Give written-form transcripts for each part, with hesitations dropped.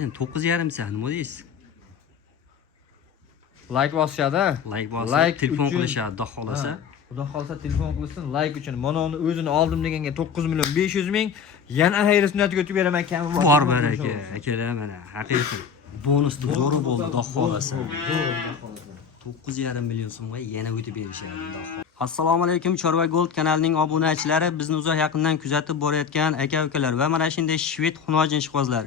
9,5 sen nima deysiz? Like bosishadi. Like bosib, telefon qilishadi, xudo xolasa. Xudo xolasa telefon qilsin, like uchun. Mana uni o'zini oldim deganga 9,500,000 yana xayr sunnatiga o'tib beraman ekan. Bor baraka, akalar mana haqiqiy bonus zo'r bo'ldi, xudo xolasa. 9,5 million so'mga yana o'tib berishadi, xudo xolasa. Assalomu alaykum Chorva Gold kanalining obunachilari, bizni uzoq yaqindan kuzatib borayotgan aka-ukalar va mana shunday shved xunojin ishqibozlar.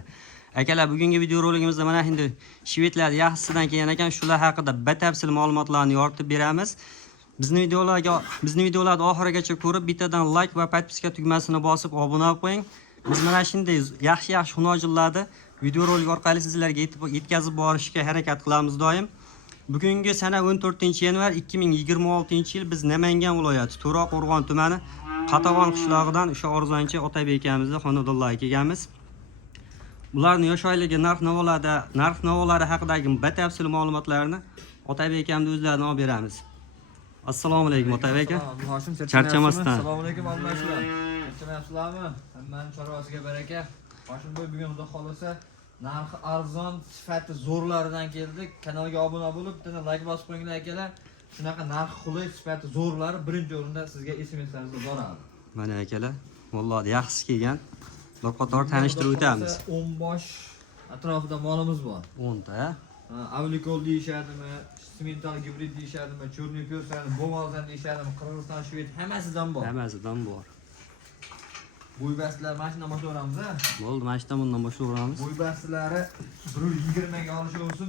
Akalar, bugungi video roligimizda mana endi shvedlar yaxshisidan kelgan ekan, shular haqida batafsil ma'lumotlarni yoritib beramiz. Bizni videolarni oxirigacha ko'rib, bittadan like va podpiska tugmasini bosib obuna bo'lib qo'ying. Biz mana shunday yaxshi xunojinlarni video rolik orqali sizlarga yetkazib borishga harakat qilamiz doim. Bugungi sana 14-yanvar 2026-yil biz Namangan viloyati To'raqo'rg'on tumani Qatag'on qishlog'idan o'sha Orzonchi Otabek akamizning xonadonlariga kelganmiz. Ularning yosh oyligi narx-navolari haqidagi batafsil ma'lumotlarni Otabek akamning o'zlaridan olib beramiz. Assalomu alaykum Otabek aka. Charchamasdan. Assalomu alaykum almashular. Charchamayapsizlarmi? Hammaning chorvasiga baraka. Hoshim bo'y bugun xudo xolasa narxi arzon, sifati zo'rlaridan keldik. Kanalga obuna bo'lib, bitta like bosib qo'yinglar akalar. Shunaqa narx qulay, sifati zo'rlari birinchi o'rinda sizga SMS-laringizda boradi. Mana akalar, vallahi yaxshi kelgan. Bir qator tanishtirib o'tamiz. 10 bosh atrofida molimiz bor. 10 ta. Avlikol deyishadimi, simental gibrid deyishadimi, cho'rniy ko'rsani, Bomaldan deyishadimi, Qirg'iziston, Shved hammasidan bor. Hammasidan bor. Bo'ybastlar mashina boshlayveramiz a. Bo'ldi, mashina bundan boshlayveramiz. Bo'ybastlari 120 ga olishi olsin,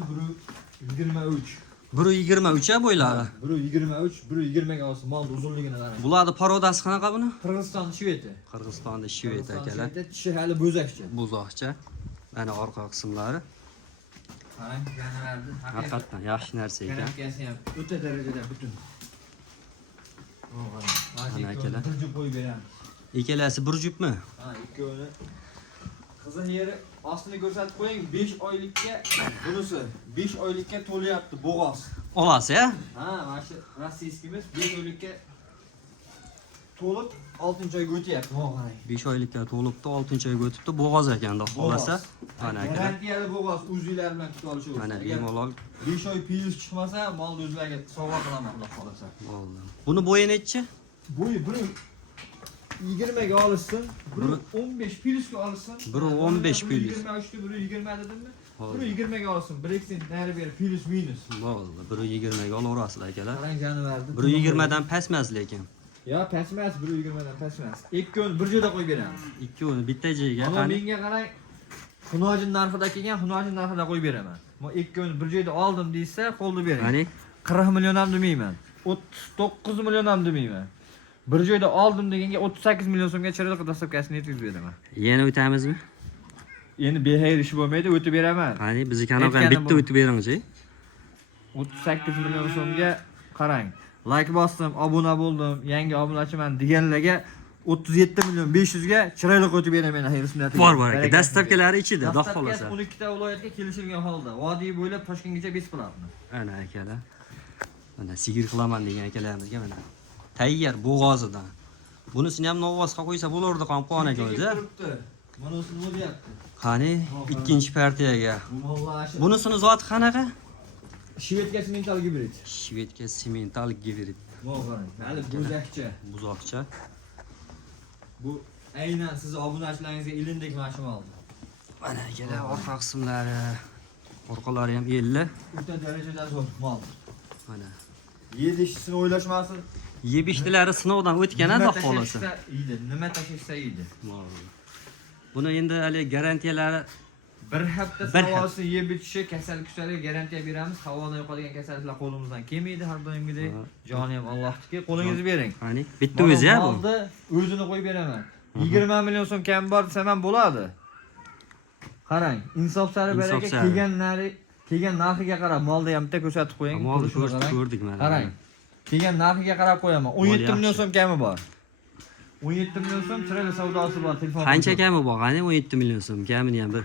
123. 123 a bo'ylari. 123, 120 ga olsin, molning uzunligini qarang. Bularning parodasi qanaqa buni? Qirg'iziston, Shved. Qirg'izistonda Shved akalar. Tishi hali bo'zakcha. Bo'zoqcha. Mana orqa qismlari. Qarang, yanalardi. Haqiqatan yaxshi narsa ekan. Karakkasi ham o'ta darajada butun. Mana akalar. Bir jup qo'yib beramiz. Ikkalasi bir jupmi? Ha, ikkovini. Qizil yeri ostini ko'rsatib qo'ying, 5 oylikka bunisi 5 oylikka to'layapti bo'g'oz. Olasiz-a? Ha, mana shu rossiyskimiz 5 oylikka to'lib 6-oyga o'tyapti, mana qarang. 5 oylikka to'libdi, 6-oyga o'tibdi, bo'g'oz ekan, xudo xolasa. Mana akalar. Garantiyali bo'g'oz, o'zinglar bilan kutib olish uchun. Mana bemalol 5 oy piyuz chiqmasa, molni o'zlariga sovg'a qilaman, xudo xolasa. bo'ldi. Buni bo'yi nechi? Bo'yi 20 ga olishsin, 15 piyuzga olishsin. 15 piyuz. 23 120 dedimmi? 120 ga olsin, 1 sent nari beri piyuz minus. Bo'ldi, 120 ga olaverasizlar akalar. Qarang janivardi. 120 dan pastmas lekin. Yo, pastmas, 120 dan pastmas. Ikkovini bir joyda qo'yib beramiz. Ikkovini bitta joyga Mana menga qarang, xunojin narxida kelgan, xunojin narxida qo'yib beraman. Men ikkovini bir joyda oldim deysa, qo'lni bering. Qani? 40 million ham demayman. 39 million ham demayman. Bir joyda oldim deganga 38 million so'mga chiroyli dastavkasini yetkazib beraman. Yana o'tamizmi? Endi behayr ish bo'lmaydi, o'tib beraman. Qani, bizni kanaldan bitta o'tib bering-chi. 38 million so'mga qarang. Like bosdim, obuna bo'ldim, yangi obunachiman deganlarga 37 million 500 ga chiroyli o'tib beraman, xayr sunnatiga. Bor aka, dastavkalari ichida, xudo xolasa. 12 ta viloyatga kelishilgan holda, vodiy bo'ylab Toshkentgacha besplatni. Ana akalar. Mana sigir qilaman degan akalarimizga mana tayyor bo'g'ozidan. Bunisini ham novvosga qo'ysa bo'lardi, qon aka o'zi. Mana o'sini nima deyapti? Qani, ikkinchi partiyaga. Bunisini zoti qanaqa? Shvedga simental gibrid. Shvedga simental gibrid. Qarang, hali bo'zakcha. Buzoqcha. Bu aynan siz obunachilaringizga ilindek mashina oldi. Mana akalar, orqa qismlari, orqalari ham 50. O'ta darajada zo'r mol. Mana. Yedishisini o'ylashmasin. Yebishtilari sinovdan o'tgan edi, xolasa. Nima tashishsa edi. Buni endi hali garantiyalari bir hafta savolsi yeb bitishi, kasal-kusalga garantiya beramiz. Havodan yo'qolgan kasalliklar qo'limizdan kelmaydi har doimgidek. Joni ham Allohniki, qo'lingizni bering. Qani, bitta o'zi-a bu. O'zini qo'yib beraman. 20 million so'm kam bor desam ham bo'ladi. Qarang, insof sari baraka kelgan narxiga qarab, molda ham bitta ko'rsatib qo'ying. Molni ko'rdik mana. Qarang. Kelgan narxiga qarab qo'yaman. 17 million so'm kami bor. 17 million so'm chiroyli savdosi bor, telefon. Qancha kami bor? Qani 17 million so'm kamini ham bir.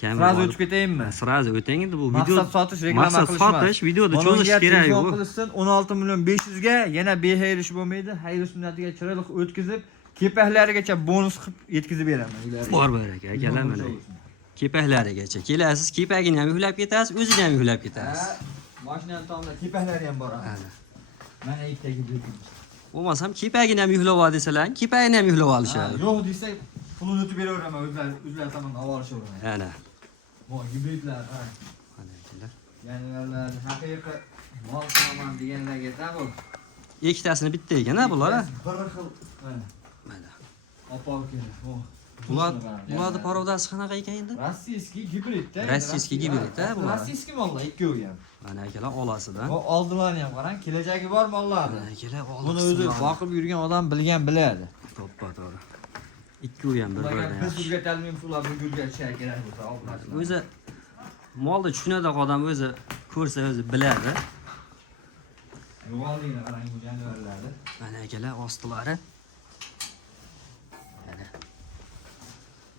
Sразу o'tib ketayinmi? Sразу o'ting endi bu video. Maqsad sotish, reklama qilish. Maqsad sotish, videoda cho'zish kerak bu. 16 million 500 ga yana behayr ish bo'lmaydi. Xayr sunnatiga chiroyli o'tkazib, kepaklarigacha bonus qilib yetkazib beraman. Bor baraka akalar mana. kepaklarigacha kelasiz, kepagini ham yuklab ketasiz, o'zini ham yuklab ketasiz. Mashinani tomda kepaklari ham bor. Ana. Mana ikkitagi buyuk. Bo'lmasam kepagini ham yuklab ol desalar, kepagini ham yuklab olishadi. Yo'q desak, pulini o'tib beraveraman, o'zlari tomonidan olib olishaveradi. Ana. Bu gibridlar, Mana kelar. ya'ni haqiqiy mol qilaman deganlarga bu. Ikkitasini bitta ekan-a bular. Bir xil. Mana. Opol kerak. Bularning parodasi qanaqa ekan endi? Rossiyskiy gibrid-da. Rossiyskiy gibrid-da bular. Rossiyskiy mollar ikkovi ham. Mana akalar olasidan. Bu oldilarni ham qarang, kelajagi bor mollarni. Mana akalar Buni o'zi boqib yurgan odam biladi. To'ppa-to'g'ri. Ikkovi ham bir-biridan Biz yaxshi. sizga ta'lim ular bugunga kerak bo'lsa, obunachilar. O'zi molni tushunadigan odam o'zi ko'rsa o'zi biladi. Yo'qolinglar qarang bu jonivorlarni. Mana akalar ostilari. Mana.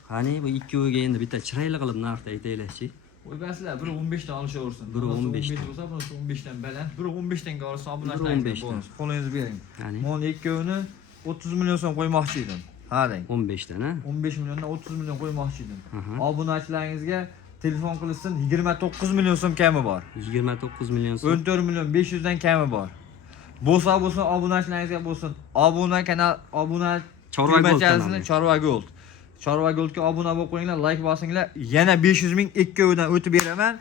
Qani bu ikkoviga endi bitta chiroyli qilib narxni aytaylikchi. O'ybasizlar, biri 15 dan olishaversin. Biri 15 dan. bo'lsa, bunisi 15 dan baland. Biri 15 danga olsa, obunachilar. Biri 15 dan. Qo'lingizni bering. Ya'ni Mol ikkovini 30 million so'm qo'ymoqchi edim. Ha deng. 15 dan, ha? 15 milliondan 30 million qo'ymoqchi edim. Aha. Obunachilaringizga telefon qilsin, 29 million so'm kami bor. 29 million so'm. 14 million 500 dan kami bor. Bo'lsa obunachilaringizga bo'lsin. Obuna kanal, obuna Chorva Gold kanali kanali. Chorva Gold. Chorva Goldga obuna bo'lib qo'yinglar, like bosinglar. Yana 500 ming ikkovidan o'tib beraman.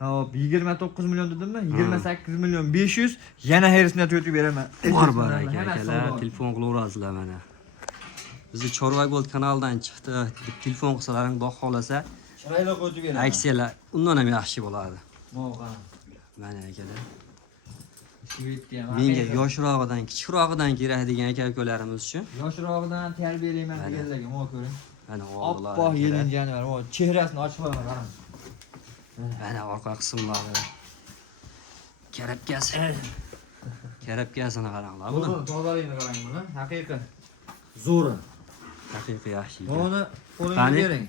Hop, 29 million dedimmi? 28 million 500 yana herisini o'tib beraman. Bor akalar, telefon qilaverasizlar mana. Bizni Chorva Gold kanalidan chiqdi deb telefon qilsalaring, Xudo xolasa, chiroyli o'tib beraman. aksiyalar undan ham yaxshi bo'ladi. Mo'g'an. Mana akalar. Shvedga Menga yoshroqdan, kichikroqdan kerak degan aka-ukalarimiz uchun. Yoshroqdan tarbiyalayman deganlarga mo' ko'ring. Mana oldilar. Oppoq yelin jonivar, mo' chehrasini ochib qo'yaman qarang. Mana orqa qismlari. Karabkasi. Karabkasini qaranglar buni. Tozaligini qarang buni. Haqiqiy zo'ri. Haqiqiy yaxshi. Buni qo'lingizga Qani? bering.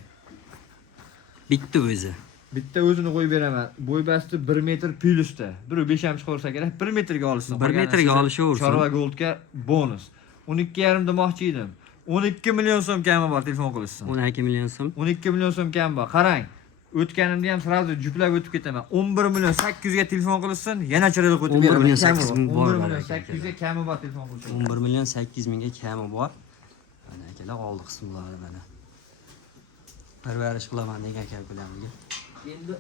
Bitta o'zi. Bitta o'zini qo'yib beraman. Bo'y basti 1 metr plyusda. 1.5 ham chiqarsa kerak, 1 metrga olsin. 1 metrga olishaversin. Chorva Goldga bonus. 12,5 demoqchi edim. 12 million so'm kami bor, telefon qilishsin. 12 million so'm. 12 million so'm kam bor. Qarang. O'tganimda ham sразу juplab o'tib ketaman. 11 million 800 ga telefon qilishsin, yana chiroyli o'tib 11 beraman. million 800 ming bor. 11 million 800 ga kami bor telefon qilishsin. 11 million 800 mingga kami bor. Mana akalar oldi qismlari mana. Parvarish qilaman degan aka-ukalarga. Endi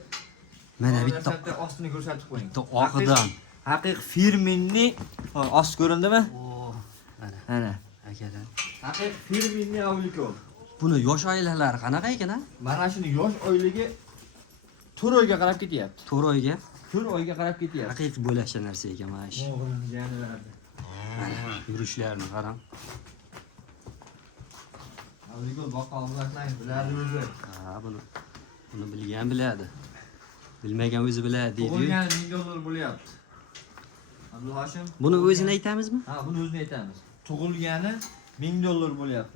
Mana bitta ostini ko'rsatib qo'ying. bitta oqidan. Haqiqiy firminni ost ko'rindimi? Mana Mana. akalar. Haqiqiy firminni avliko. Buni yosh oilalari qanaqa ekan-a? Mana shuni yosh oyligi 4 oyga qarab ketyapti. 4 oyga 4 oyga qarab ketyapti. haqiqiy bo'lashgan narsa ekan mana shu. O'g'lim janilardi. Mana yurishlarini qarang. Avliko boqolmaslar biladi o'zi. Ha, buni bilgan biladi. Bilmagan o'zi biladi deydi. Tug'ilgani 1000 dollar bo'lyapti. Abduhoshim. Buni o'zini aytamizmi? Ha, buni o'zini aytamiz. Tug'ilgani 1000 dollar bo'lyapti.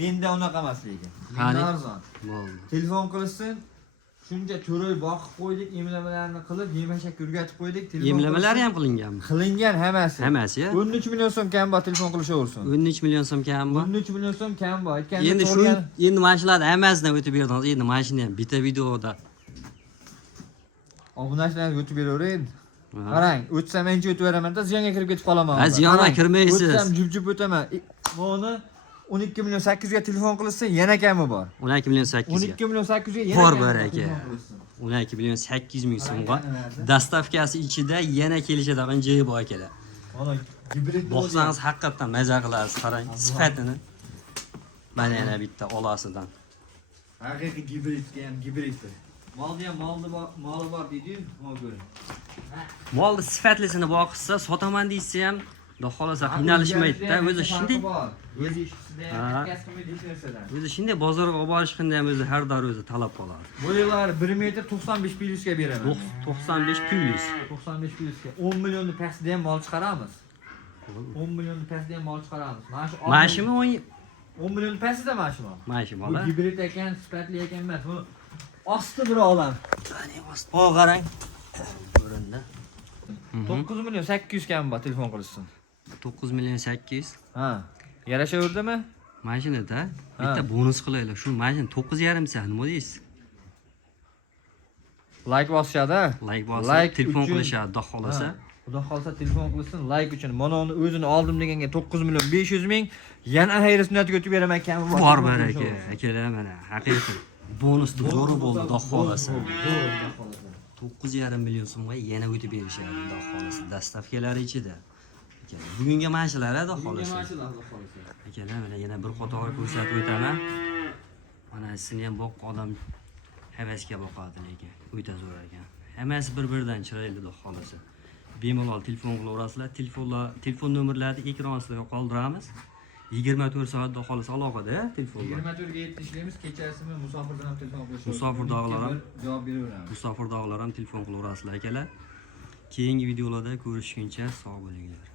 Menda unaqa emas lekin. Qani? Menda arzon. Bo'ldi. Telefon qilsin. Shuncha to'roy boqib qo'ydik, emlamalarni qilib, yem-hashak yurgatib qo'ydik. Telefon Emlamalari ham qilinganmi? qilingan hammasi. Hammasi, ya? 13 million so'm kam bor, telefon qilishaversin. 13 million so'm kam bor. 13 million so'm kam bor. Endi shu endi mana shularni hammasidan o'tib berdingiz. Endi mana shuni ham bitta videoda. Obunachilarga o'tib beravering. Ha. Qarang, o'tsam mencha o'tib beraman-da, ziyonga kirib ketib qolaman. Ha, ziyonga Qarang, kirmaysiz. O'tsam jup-jup o'taman. Buni 12 million 800 ga telefon qilsa yana kami bor. 12 million 800 ga. 12 million 800 ga yana Bor kami bor bor, aka. telefon qilsin. 12 million 800 ming so'mga dastavkasi ichida yana kelishadigan joyi bor akalar. Mana gibrid Boqsangiz haqiqatan maza qilasiz, qarang sifatini. Mana yana bitta olasidan. haqiqiy gibridga ham gibriddir. Molda ham moli bor deydi-yu, mana ko'ring. Molni sifatlisini boqsa, sotaman deysa ham, xudo xolasa qiynalishmaydi-da. O'zi shunday o'zi ishchisida Ha. ham kasb qilmaydi hech narsadan. o'zi shunday bozorga olib borishganda ham o'zi har doim o'zi talab qoladi. Bo'ylari 1 metr 95 plyusga beraman. 95 plus. 95 plyusga 10 millionni pastida ham mol chiqaramiz. 10 millionni pastida ham mol chiqaramiz. Mana shu Mashimi 10 million pastida mana shu mol. mashi Bu bola. gibrid ekan, sifatli ekan emas. Bu osti bir olam. Qani osti Ha, qarang. o'rinda. 9 million 800 kam bor, telefon qilsin. 9 million 800. Ha. Yarashaverdimi? Mashinada bitta bonus qilaylik. Shu mashina 9,5 sa nima deysiz? like bosishadi. Like bosib, Like telefon uchun- qilishadi, xudo xolasa. Xudo xolasa telefon qilsin, like uchun. Mana uni o'zini oldim deganga 9.500.000 yana xayri sunnatiga o'tib beraman kami bor. Bor baraka, akalar mana haqiqiy bonusni zo'ri bo'ldi, xudo xolasa. 9,5 million so'mga yana o'tib berishadi, xudo xolasa. Dastavkalari ichida. Akalar, bugunga mana shular, xudo xolasa. Akalar, mana yana bir qator ko'rsatib o'taman. Mana sizning ham boq odam havasga boqadi lekin o'ta zo'r ekan. Hammasi bir-biridan chiroyli, xudo xolasa. Bemalol telefon qilaverasizlar. Telefon nomerlarini ekran ostida qoldiramiz. 24 soat xudo xolasa aloqada telefonlar. 24 ga yetishlaymiz, kechasimi musofirdan ham telefon qilish. Musofir dog'lar ham javob beraveramiz. musofir dog'lar ham telefon qilaverasizlar akalar. Keyingi videolarda ko'rishguncha sog' bo'linglar.